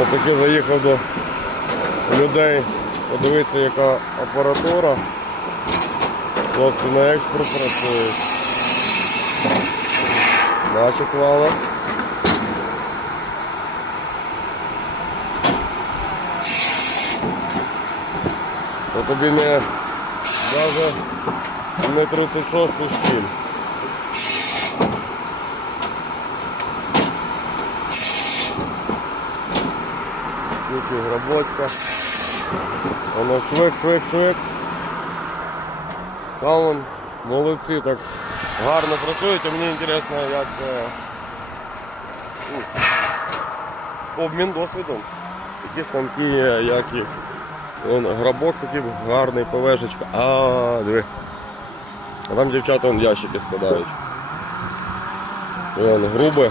Отаки заїхав до людей, подивитися, яка апаратура. Хлопці на експорт працюють. Наші клали. То тобі не навіть не 36 щіль. Ключі грабочка. Воно чвик, чвик, чвик. Там вон молодці так гарно працюють, а мені інтересно, як е, обмін досвідом. Якісь там ті, як їх. Вон грабок такий гарний, ПВшечка. А, диви. А там дівчата вон ящики складають. Вон грубе.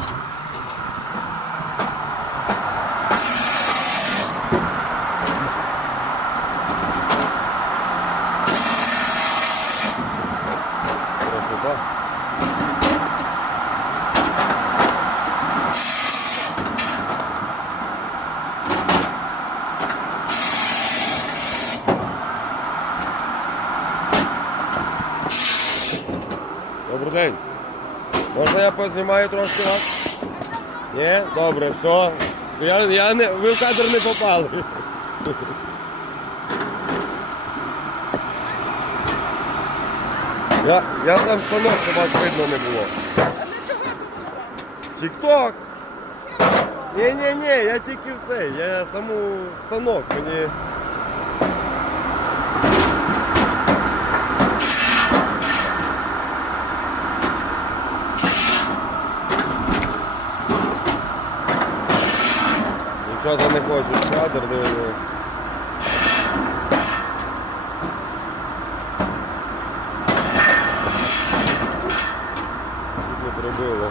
Добрий день. Можна я познімаю трошки вас? Ні? Добре, все. Я, я не, ви в кадр не попали. Я, я там станок, щоб вас видно не було. Тік-ток. Ні-ні-ні, я тільки в цей, я саму станок, мені. Дівчата не хочуть в кадр, диви. не.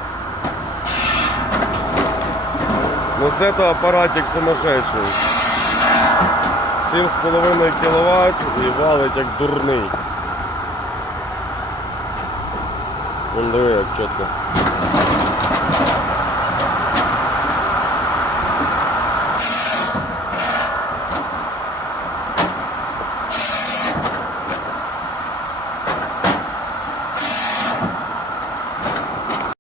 Ну це то апаратик сумасшедший. 7,5 кВт і валить як дурний. Вон диви як чітко.